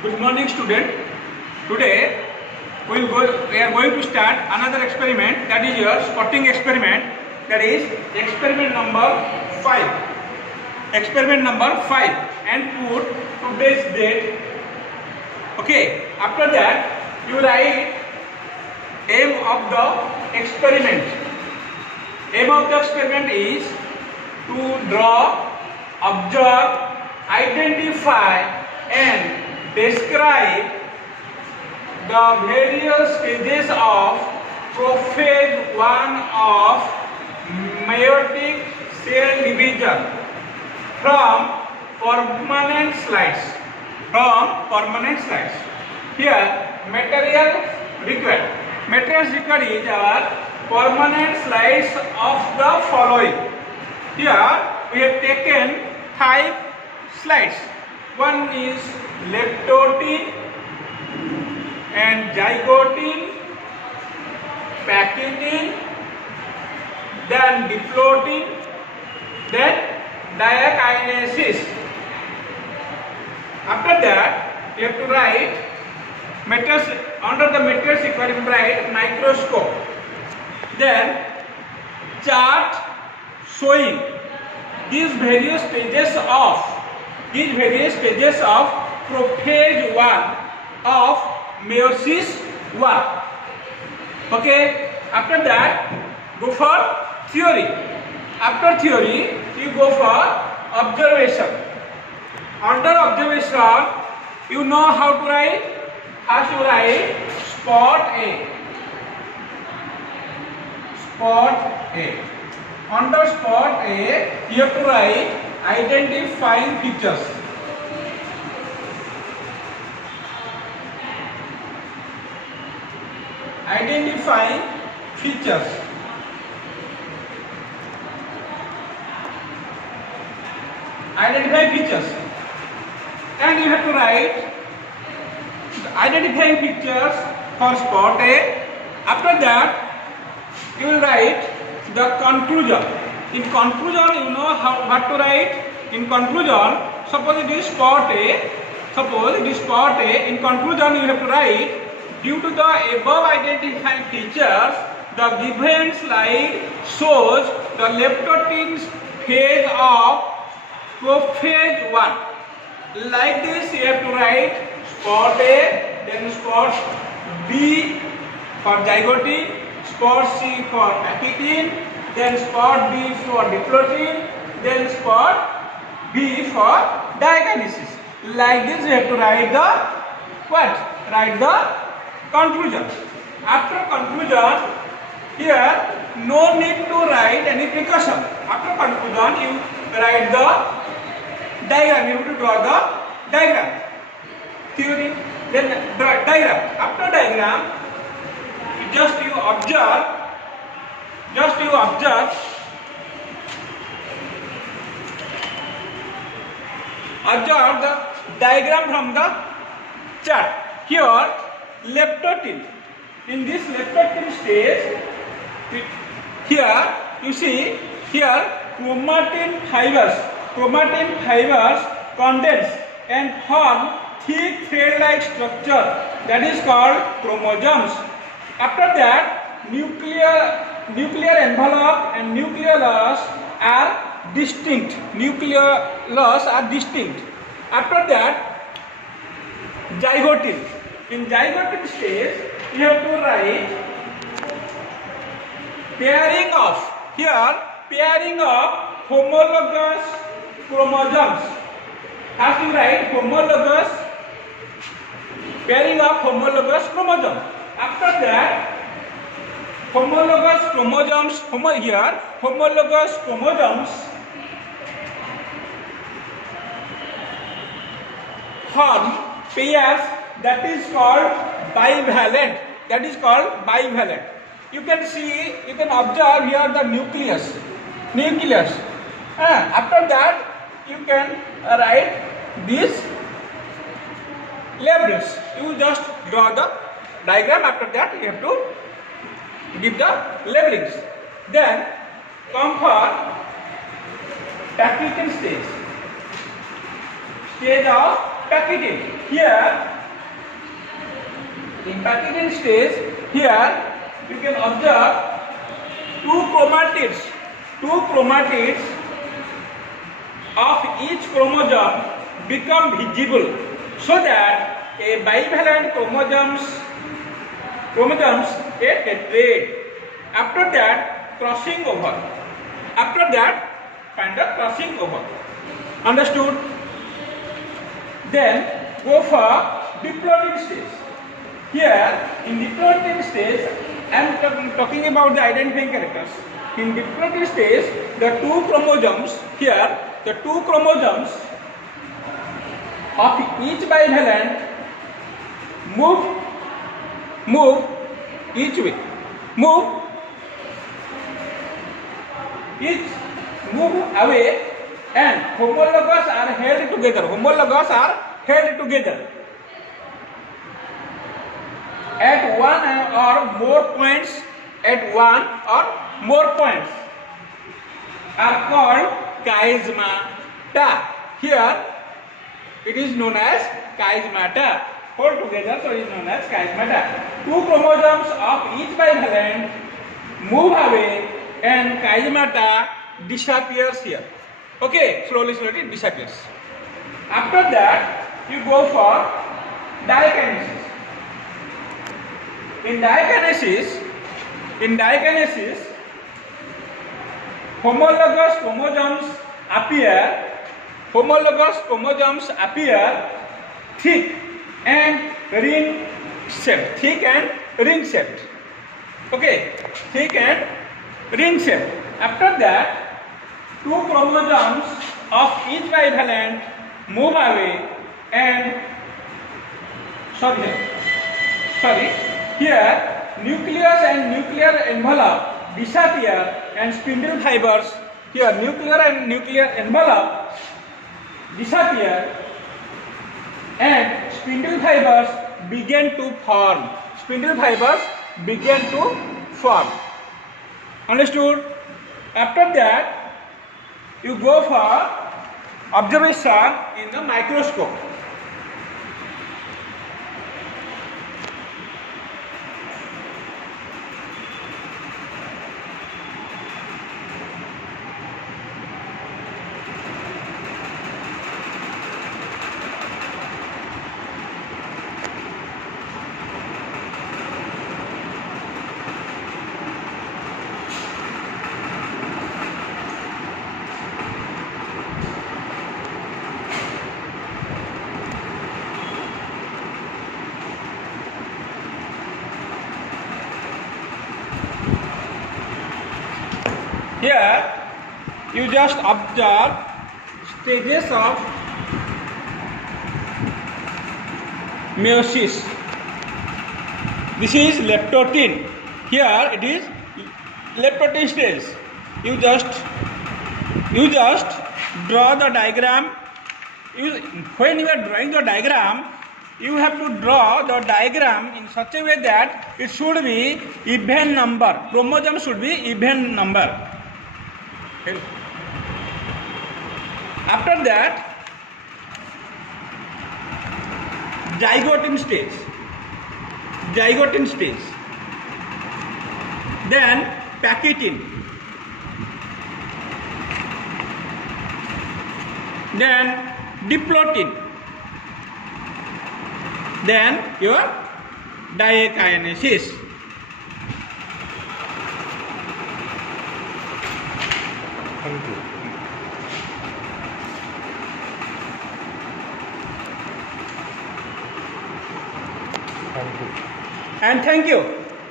Good morning, student. Today we are going to start another experiment, that is your spotting experiment, that is experiment number 5. Experiment number 5, and put today's date. Okay. After that you write aim of the experiment. Aim of the experiment is to draw, observe, identify and describe the various stages of prophase 1 of meiotic cell division from permanent slice. Here material required. Materials required is our permanent slice of the following. Here we have taken 5 slides. One is leptotin and zygotin, packaging, then diplotin, then diakinesis. After that, you have to write metals. Under the materials required, write microscope. Then chart showing these various stages of prophase 1 of meiosis 1. Okay. After that, go for theory. After theory, you go for observation. Under observation, you know how to write. First you write spot A. Under spot A, you have to write identifying features. Identifying features. And you have to write identifying features for spot A. After that, you will write the conclusion. In conclusion, you know what to write. In conclusion, suppose it is spot A. In conclusion, you have to write, due to the above identifying features, the given slide shows the leptotin phase of prophase 1. Like this, you have to write spot A, then spot B for zygotin, spot C for packaging, then spot D for diplotin, then spot B for diakinesis. Like this, you have to write the what? Write the conclusion. After conclusion, here no need to write any precaution. After conclusion, you write the diagram. You have to draw the diagram. Theory, then diagram. After diagram, you observe. Observe the diagram from the chart. Here, leptotin. In this leptotin stage, here you see chromatin fibers condense and form thick thread-like structure, that is called chromosomes. After that, nuclear envelope and nucleolus are distinct. After that, zygotin. In zygotin stage, you have to write pairing of homologous chromosomes. First you write pairing of homologous chromosomes. After that, homologous chromosomes form pairs, that is called bivalent. You can observe here the nucleus. After that, you can write these labels. You just draw the diagram. After that, you have to give the labelings. Then come for packaging stage of packaging. Here, in packaging stage, here you can observe two chromatids of each chromosome become visible, so that a bivalent chromosomes a tetrad. After that, crossing over. After that, kind of crossing over. Understood? Then go for diploid stage. Here, in diploid stage, I am talking about the identifying characters. In diploid stage, the two chromosomes here, the two chromosomes of each bivalent move each way. Each move away, and homologous are held together. At one or more points are called chiasmata. Here it is known as chiasmata. Hold together, so it is known as chiasmata. Two chromosomes of each bivalent move away, and chiasmata disappears here. Okay, slowly it disappears. After that, you go for diakinesis. In diakinesis, homologous chromosomes appear thick and ring shaped. Okay, thick and ring shaped. After that, two chromosomes of each bivalent move away, and here nucleus and nuclear envelope disappear, and spindle fibers, here nuclear and nuclear envelope disappear, and spindle fibers begin to form. Understood? After that, you go for observation in the microscope. Here you just observe stages of meiosis. This is leptotin. Here it is leptotin stage. You just draw the diagram. When you are drawing the diagram, you have to draw the diagram in such a way that it should be even number. Chromosome should be even number. After that, zygote stage, then packaging, then diplotin, then your diakinesis. Thank you. And thank you.